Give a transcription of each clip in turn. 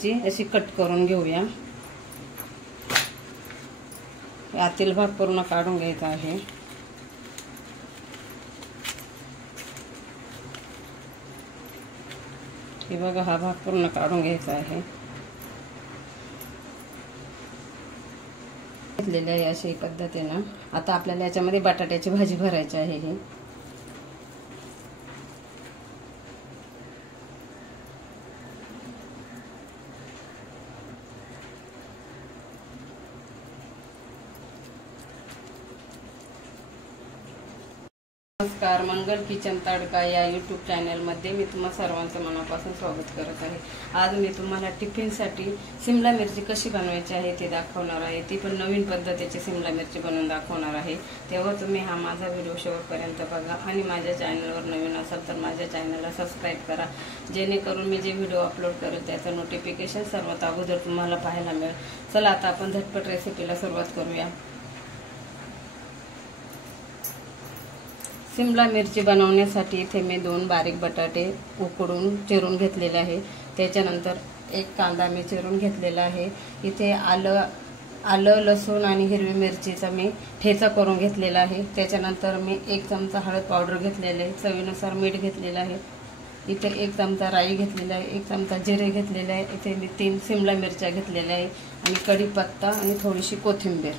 अशी कट करून घेऊया। आतील भाग पूर्ण काढून घ्यायचा आहे। हे बघा, हा भाग पूर्ण काढून घ्यायचा आहे। घेतलेले आहे अशा पद्धतीने। आता आपल्याला याच्यामध्ये बटाट्याची भाजी भरायची आहे। ही नमस्कार, मंगल किचन तडका या यूट्यूब चॅनलमध्ये मी तुम्हा सर्वांचं मनापासून स्वागत करत आहे। आज मी तुम्हाला टिफिनसाठी सिमला मिरची कशी बनवायची आहे ते दाखवणार आहे। ती पण नवीन पद्धतीची सिमला मिरची बनवून दाखवणार आहे। तेव्हा तुम्ही हा माझा व्हिडिओ शेवटपर्यंत बघा आणि माझ्या चॅनलवर नवीन असाल तर माझ्या चॅनलला सबस्क्राईब करा, जेणेकरून मी जे व्हिडिओ अपलोड करेल त्याचं नोटिफिकेशन सर्वात अगोदर तुम्हाला पाहायला मिळेल। चला आता आपण झटपट रेसिपीला सुरुवात करूया। सिमला मिरची बनवण्यासाठी इथे मी 2 बारीक बटाटे उकडून चिरून घेतलेले आहे। त्याच्यानंतर 1 कांदा मी चिरून घेतलेला आहे। इथे आलं लसूण आणि हिरवी मिरचीचा मी ठेचा करून घेतलेला आहे। त्याच्यानंतर मी 1 चमचा हळद पावडर घेतलेले आहे, चवीनुसार मीठ घेतलेलं आहे। इथे 1 चमचा राई घेतलेला आहे, 1 चमचा जिरे घेतलेले आहे। इथे मी 3 सिमला मिरच्या घेतलेल्या आहे आणि कढीपत्ता आणि थोडीशी कोथिंबीर।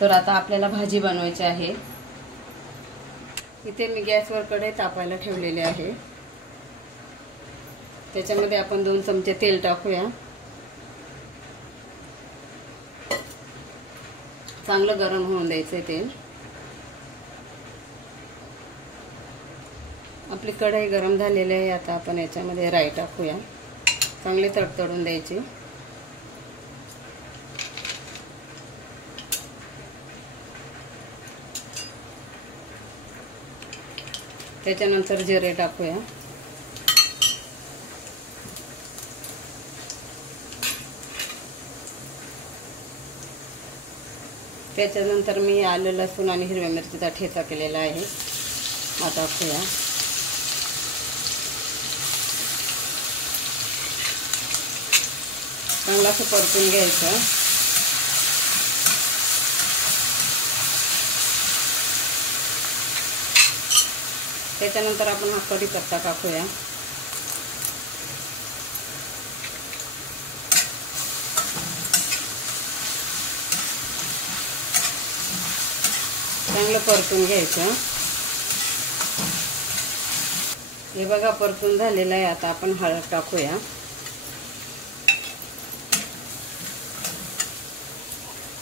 तर आता आपल्याला भाजी बनवायची आहे। इथे मी गॅसवर कढई तापायला ठेवलेली आहे। त्याच्यामध्ये आपण 2 चमचे तेल टाकूया। चांगलं गरम होऊन द्यायचं तेल। आपली कढई गरम झालेली आहे। आता आपण याच्यामध्ये राई टाकूया, चांगले तडतडून द्यायची। त्याच्यानंतर जिरे टाकूया। त्याच्यानंतर मी आलं लसूण आणि हिरव्या मिरचीचा ठेचा केलेला आहे, हा टाकूया। चांगलं असं परतून घ्यायचं। त्याच्यानंतर आपण हा कढीपत्ता टाकूया। चांगलं परतून घ्यायचं। हे बघा, परतून झालेलं आहे। आता आपण हळद टाकूया।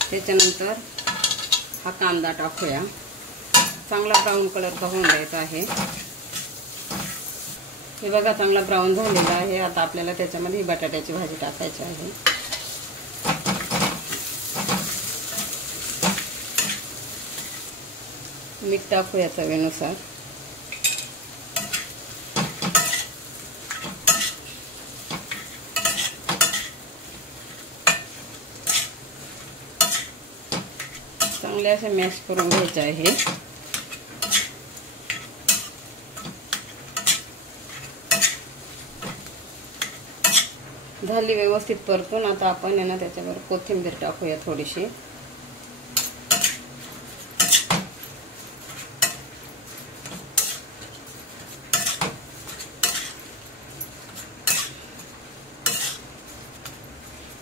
त्याच्यानंतर हा कांदा टाकूया। चांगला ब्राऊन कलरचा होऊन द्यायचा आहे। हे बघा, चांगला ब्राऊन झालेला आहे। आता आपल्याला त्याच्यामध्ये बटाट्याची भाजी टाकायची आहे। मीठ टाकूया चवीनुसार। चांगले असे मॅश करून घ्यायचे आहे। झाली व्यवस्थित परतून। आता आपण यांना त्याच्यावर कोथिंबीर टाकूया थोडीशी।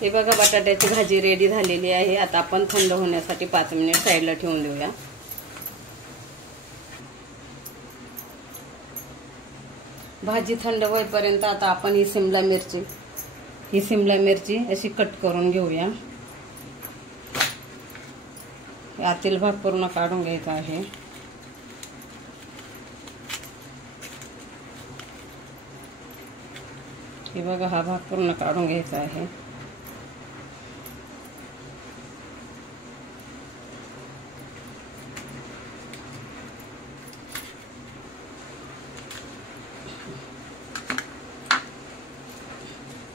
हे बघा, बटाट्याची भाजी रेडी झालेली आहे। आता आपण थंड होण्यासाठी 5 मिनिट साईडला ठेवून देऊया। भाजी थंड होईपर्यंत आता आपण ही सिमला मिरची अशी कट करून घेऊया। आतील भाग पूर्ण काढून घ्यायचा आहे। हे बघा, हा भाग पूर्ण काढून घ्यायचा आहे।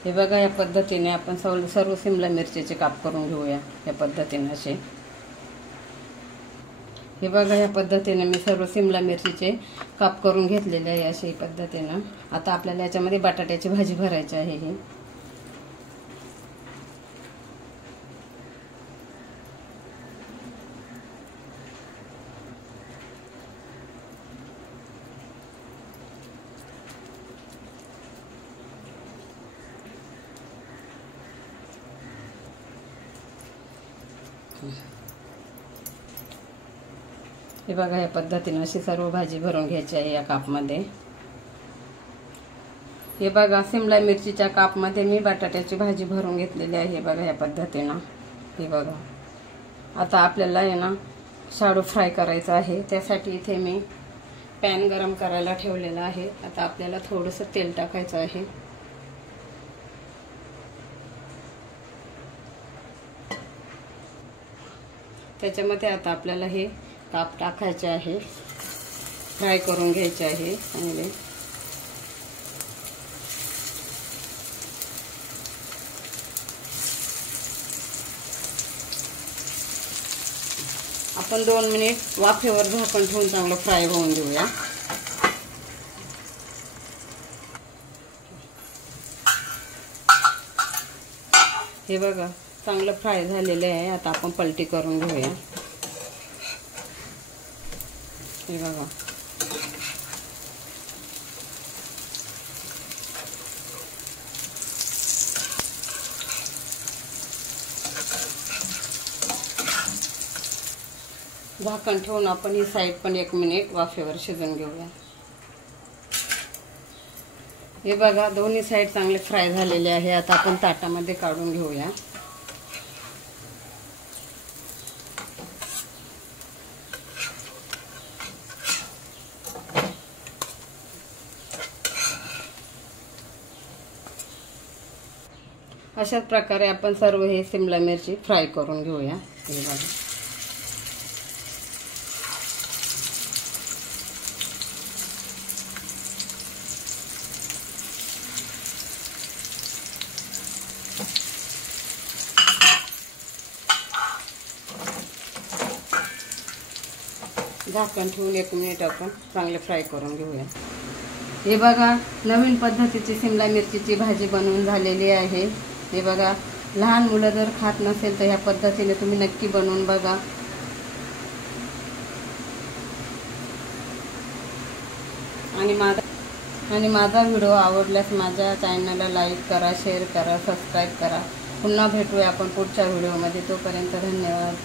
हे बघा, या पद्धतीने आपण सर्व सिमला मिरचीचे काप करून घेऊया। या पद्धतीने असे हे बघा, या पद्धतीने मी सर्व सिमला मिरचीचे काप करून घेतलेले आहे अशा पद्धतीने। आता आपल्याला याच्यामध्ये बटाट्याची भाजी भरायची आहे। ही हे बघा, या पद्धतीने अशी सर्व भाजी भरून घ्यायची आहे या कापमध्ये. हे बघा, शिमला मिरचीच्या कापमध्ये मी बटाट्याची भाजी भरून घेतलेली आहे. हे बघा, या पद्धतीनं. हे बघा, आता आपल्याला आहे ना शाडू फ्राय करायचा आहे. त्यासाठी इथे मी पॅन गरम करायला ठेवलेला आहे. आता आपल्याला थोडंसं तेल टाकायचं आहे. त्याच्यामध्ये आता आपल्याला हे काप टाकायचे आहे. फ्राय करून घ्यायचे आहे चांगले. आपण 2 मिनिट वाफेवर झाकण ठेवून चांगलं फ्राय होऊन घेऊया. हे बघा, चांगलं फ्राय झालेलं आहे. आता आपण पलटी करून घेऊया. हे बघा, झाकण ठेवून आपण ही साईड पण 1 मिनिट वाफेवर शिजवून घेऊया. हे बघा, दोन्ही साईड चांगले फ्राय झालेले आहे. आता आपण ताटामध्ये काढून घेऊया. अशाच प्रकारे आपण सर्व हे शिमला मिरची फ्राय करून घेऊया. हे बघा, झाकण ठेवून 1 मिनिट आपण चांगले फ्राय करून घेऊया. हे बघा, नवीन पद्धतीची शिमला मिरचीची भाजी बनवून झालेली आहे. हे बघा, लहान मुलं जर खात नसेल तर ह्या पद्धतीने तुम्ही नक्की बनवून बघा. आणि माझा व्हिडिओ आवडल्यास माझ्या चॅनलला लाईक करा, शेअर करा, सबस्क्राईब करा. पुन्हा भेटूया आपण पुढच्या व्हिडिओमध्ये. तोपर्यंत धन्यवाद.